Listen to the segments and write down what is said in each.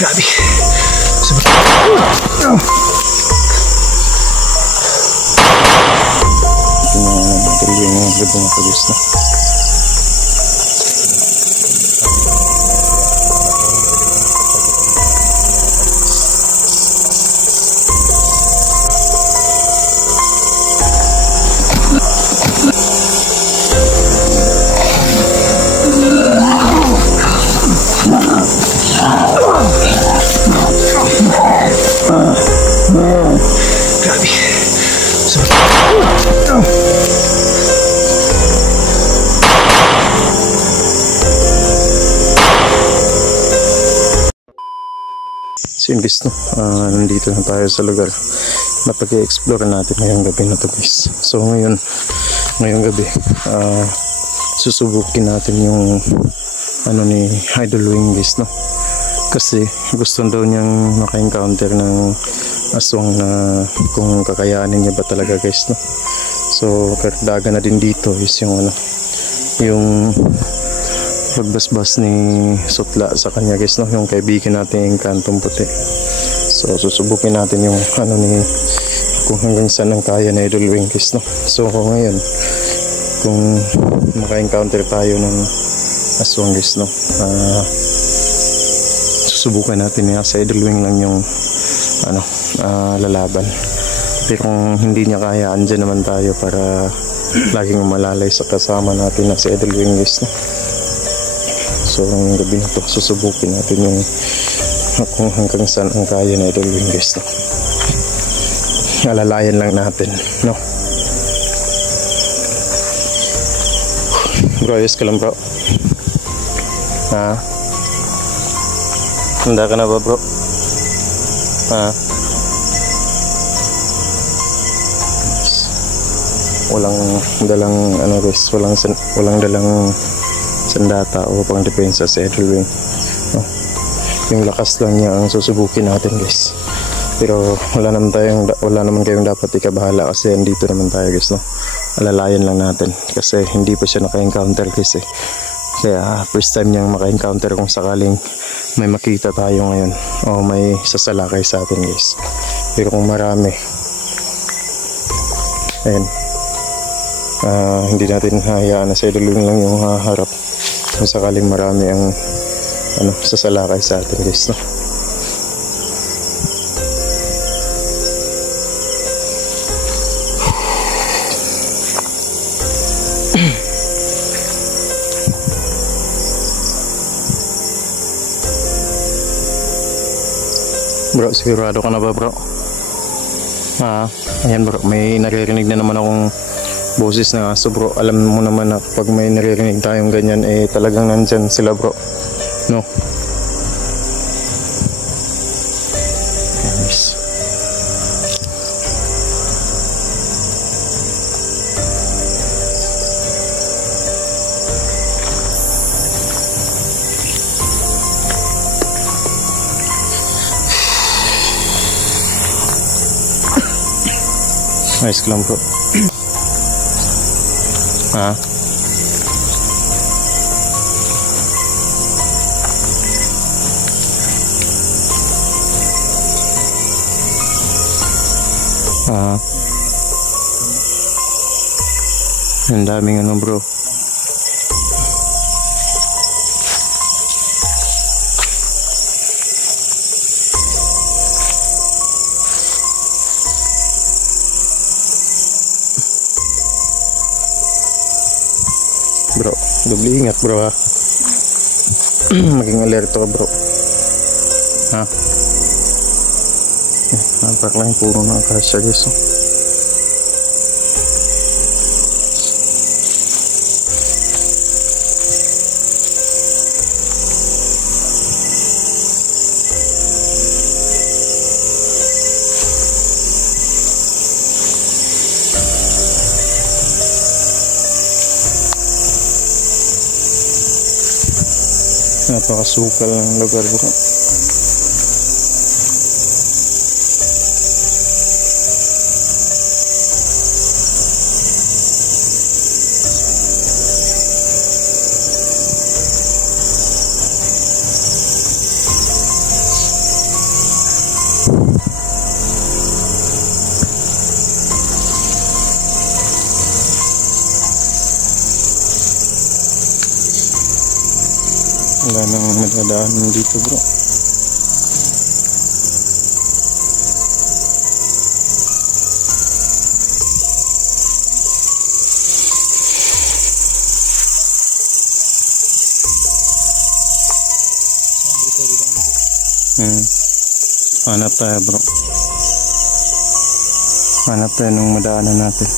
Grabe. Ito na tuloy ng gabi na pulis na. Grabe. So imbis no, nandito na tayo sa lugar na pag-i-explore natin ngayong gabi na to guys. So ngayong gabi susubukin natin yung ano ni Idol Wing guys no. Kasi gusto daw niyang maka-encounter ng aswang na kung kakayanin niya ba talaga guys no. So kardaga na din dito is yung ano, yung pagbasbas ni Sutla sa kanya guys no, yung kaibigan natin yung Kantong Puti. So susubukin natin yung ano ni, kung hanggang saan ang kaya na Idol Wing guys no. So ngayon kung maka-encounter tayo ng aswang guys no, susubukan natin ya, sa Idol Wing lang yung ano, lalaban. Pero kung hindi niya kaya, andyan naman tayo para laging umalalay sa kasama natin na si Idol Wing guys no. So ngayong gabi na to susubukin natin yung kung hanggang saan ang kaya na Idol Wing guys no. Alalayan lang natin no. Bro, ayos ka lang bro. Ha? Handa ka na ba bro? Ha? Walang dalang ano guys, walang dalang sandata o pang depensa sa Idol Wing no? Yung lakas lang niya ang susubukin natin guys. Pero wala naman kayong dapat ikabahala kasi andito naman tayo guys no. Alalayan lang natin kasi hindi pa siya naka-encounter guys eh. Kaya first time niyang maka-encounter kung sakaling may makita tayo ngayon o may sasalakay sa atin guys. Pero kung marami, ayun, hindi natin hayaan na sa Idol Wing lang yung haharap kung sakaling marami ang ano, sasalakay sa atin guys no. Bro, sigurado ka na ba bro? Ayan bro, may naririnig na naman akong boses na aso bro. Alam mo naman na pag may naririnig tayong ganyan eh talagang nandyan sila bro no. Yes. Nice lang bro. Ang daming ano bro. Bro, doble ingat bro ha. Maging alerto ka bro. Napak lang puro ng kasya guys. Napakasukal ng lugar bro. Wala nang madadaanan dito bro. Hanap tayo bro. Hanap tayo nung madaanan natin.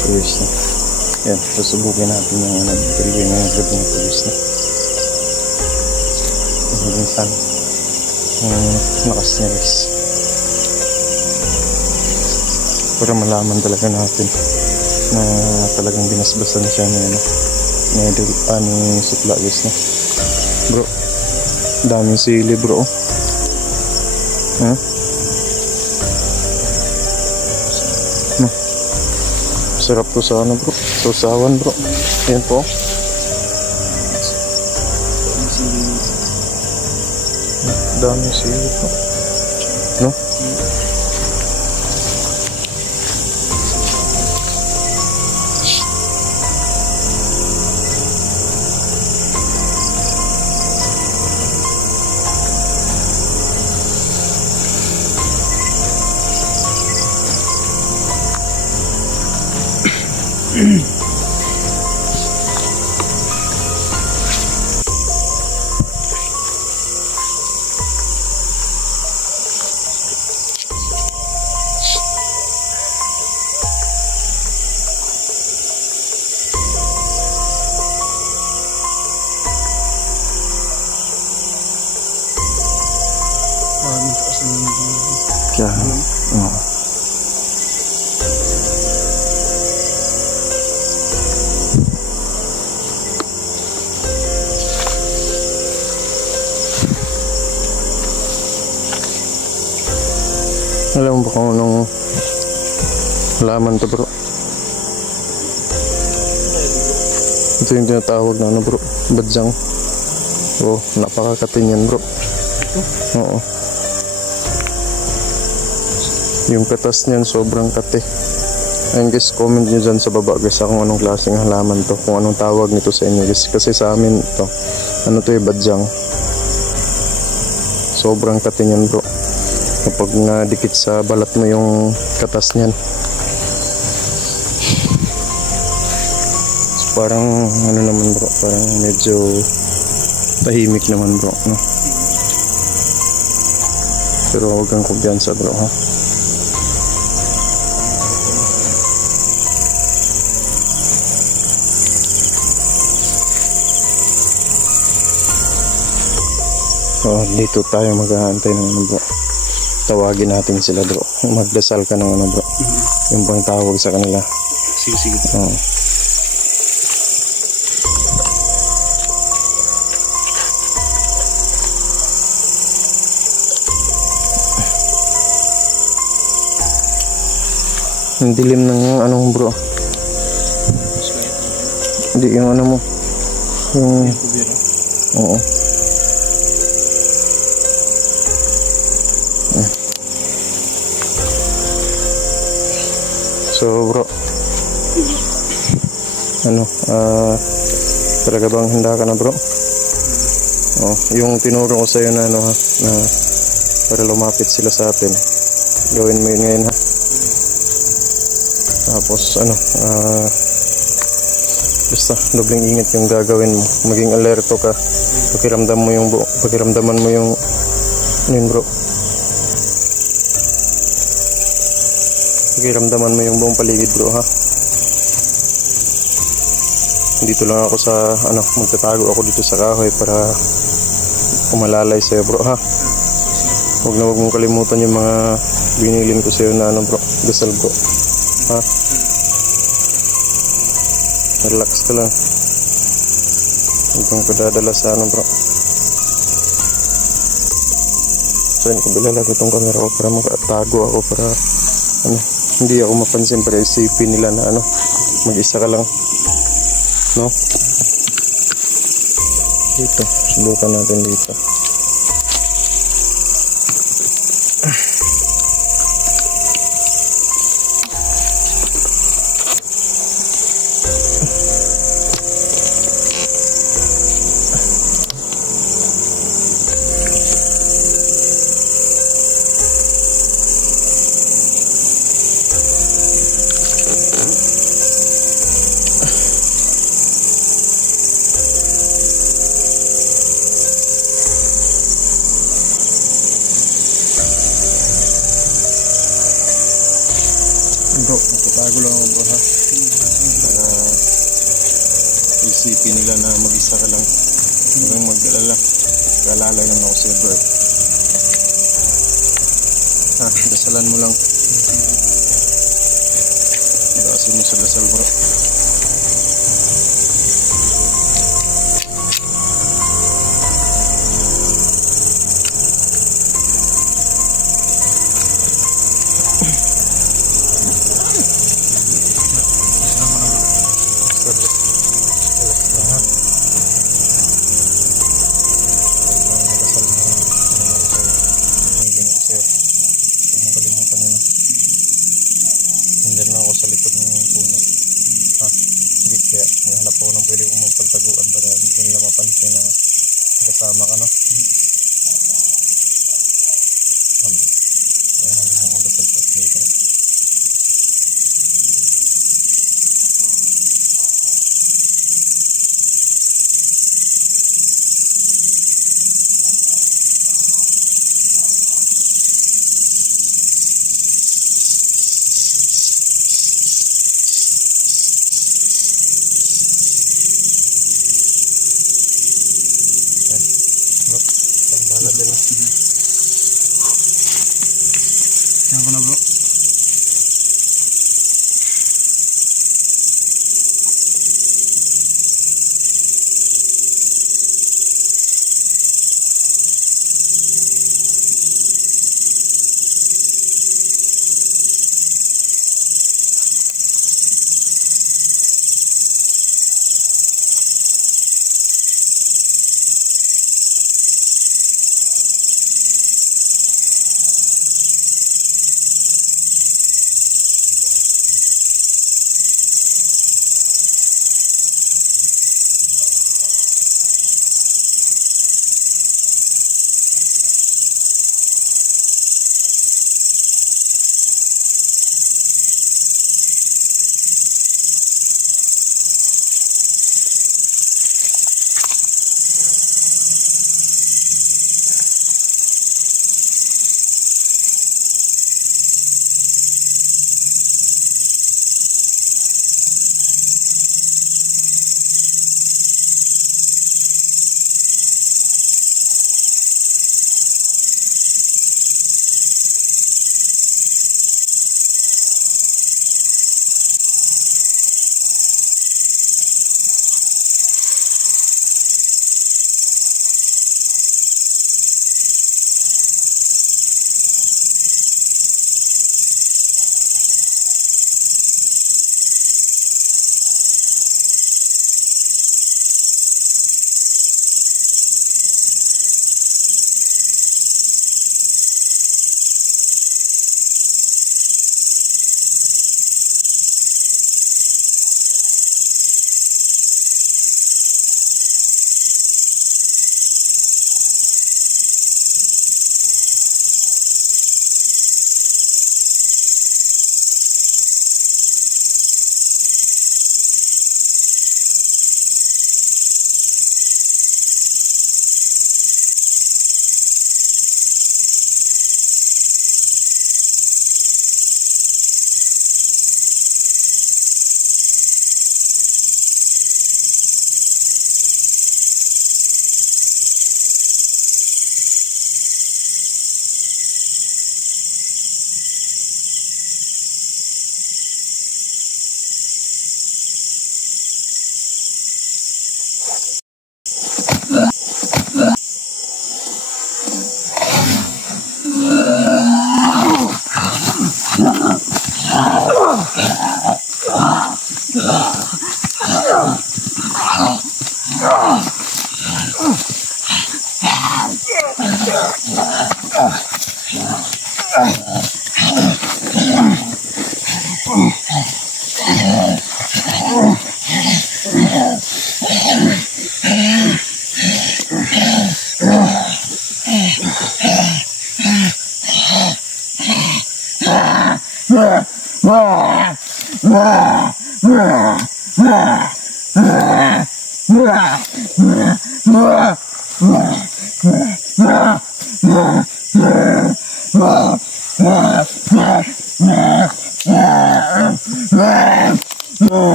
Serious na. Yan, susubukin natin yung nag-deliver ng group ng police na. Minsan, lakas niya guys. Para malaman talaga natin na talagang binasbasan siya ni supla guys na. Bro, daming sili bro. Sarap to sa ano bro, sausawan bro. Ayan po. Daming sili bro. No? Kaya, alam mo ba kung anong halaman to bro? Ito yung tinatawag na ano bro, badyang. Oh, napakakatin yan bro. Oo. Yung katas niyan sobrang kate. Ayun guys, comment nyo dyan sa baba guys kung anong klaseng halaman to, kung anong tawag nito sa inyo guys. Kasi sa amin to, ano to yung badyang. Sobrang kate niyan bro. Kapag nadikit sa balat mo yung katas niyan. So, parang ano naman bro, parang medyo tahimik naman bro, no? Pero huwag kang kumpiyansa bro, ha? So, dito tayo mag-aantay ng ano bro. Tawagin natin sila bro. Magdasal ka ng ano bro. Yung bang tawag sa kanila. Sige. Oo. Ang dilim ng anong bro. Hindi yung ano mo. Yung... Oo. So bro, ano, talaga bang handa ka na bro? Oh, yung tinuro ko sa'yo na ano ha, na para lumapit sila sa atin, gawin mo yun ngayon ha. Tapos ano, basta dobling ingat yung gagawin mo, maging alerto ka, pakiramdaman mo yung yun bro. Pakiramdaman mo yung buong paligid bro ha. Dito lang ako sa ano, magtatago ako dito sa kahoy para umalalay sa'yo bro ha. Huwag mong kalimutan yung mga binilin ko sa'yo na ano bro, dasal bro ha. Relax ka lang, huwag kang padadala sa ano bro. So yun, kabilalagay itong camera ko para makatago ako, para ano, hindi ako mapansin, para isipin nila na ano, mag-isa ka lang, no? Dito, subukan natin dito. Bro, natatago lang ako bro ha. Para isipin nila na mag-isa ka lang. Hanggang mag-alala. Kalalay naman ako sa'yo bro. Ha, dasalan mo lang. Dasin mo sa dasal bro. Nandiyan lang ako sa likod ng puno. Ha? Hindi kaya maghanap ako ng pwede kong magpagtaguan para hindi nila mapansin na kasama ka, no? Ayan, akong dasal pa. Sige pala. Bahala din na. Yan ko na bro.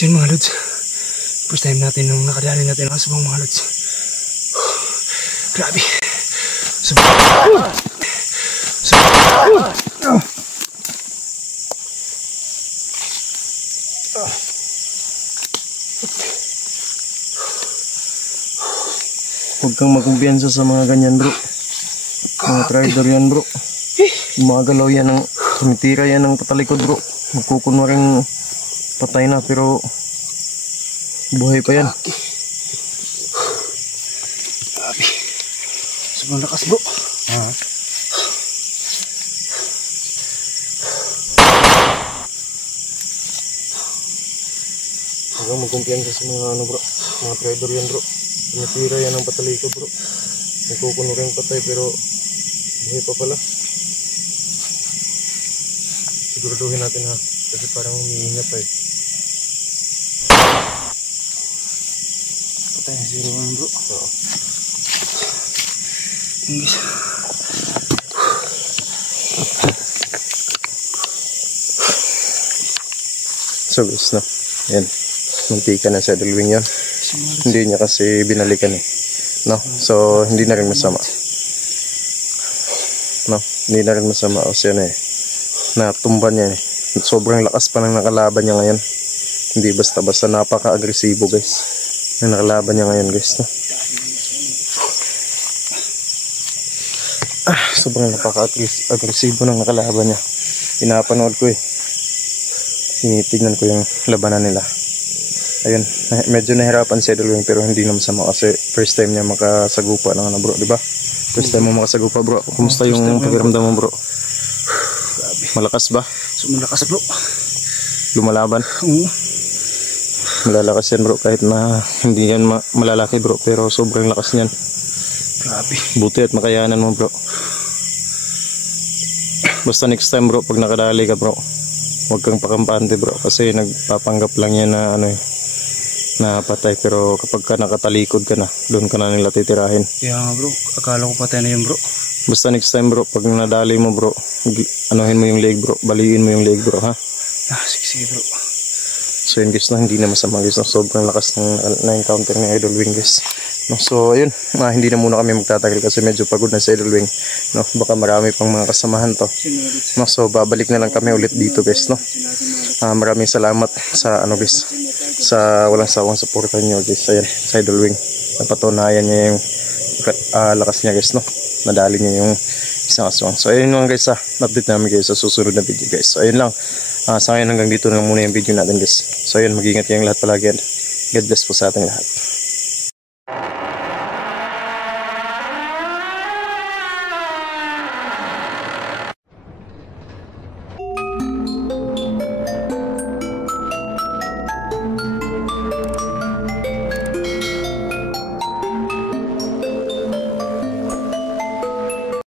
So yun mga lods, first time natin nung nakadali natin ang aswang mga lods. Grabe. Huwag kang magkumpiyansa sa mga ganyan bro. Mga trader yan bro. Gumagalaw yan ng, tumitira yan ng patalikod bro. Magkukunwaring patay na pero buhay pa yan. Grabe. Sobrang lakas bro. Huwag kang magkumpiyansa sa mga ano bro. Mga trader yan bro. Tumitira yan ng patalikod bro. Magkukunwaring patay pero buhay pa pala. Siguraduhin natin ha. Kasi parang umiingat pa eh. Patay na 0-1 bro. Oo. Guys. So guys no. Yan. Muntika na sa dalawing yan. Hindi niya kasi binalikan eh. No? So hindi na rin masama. No? Hindi na rin masama kasi ano eh. Natumba niya eh. Sobrang lakas pa ng nakalaban niya ngayon. Hindi basta-basta, napaka-agresibo guys. Yung nakalaban niya ngayon guys. No? Sobrang napaka-agresibo ng nakalaban niya. Pinapanood ko eh. Tinitignan ko yung labanan nila. Ayun, medyo nahirapan si Idolwing pero hindi na masama kasi first time niya makasagupa ng ano bro, di ba? First time mo makasagupa bro. Kumusta yung pakiramdam mo bro? Malakas ba? So malakas bro. Lumalaban? Malalakas yan bro kahit na hindi yan malalaki bro pero sobrang lakas niyan. Grabe. Buti at makayanan mo bro. Basta next time bro pag nakadali ka bro, huwag kang pakampante bro kasi nagpapanggap lang yan na ano eh, na patay pero kapag ka nakatalikod ka na, doon ka na nila titirahin. Kaya nga bro, akala ko patay na yun bro. Basta next time bro pag nadali mo bro, anuhin mo yung leg bro, baliin mo yung leg bro ha. Sige bro. So yun guys na hindi na masama guys, no? Sobrang lakas ng na-encounter ni Idolwing guys, no? So ayun, hindi na muna kami magtatagal kasi medyo pagod na si Idolwing, no? Baka marami pang mga kasamahan to, no? So babalik na lang kami ulit dito guys, no? Maraming salamat sa ano guys, sa walang sawang suporta nyo guys. Ayan, sa Idolwing, napatunayan niya yung lakas niya guys, no? Nadali niya yung isang aswang. So ayun lang guys, update namin guys sa susunod na video guys. So ayun lang, sa ngayon hanggang dito na muna yung video natin guys. So ayun, mag-ingat kayong lahat palagi. God bless po sa ating lahat.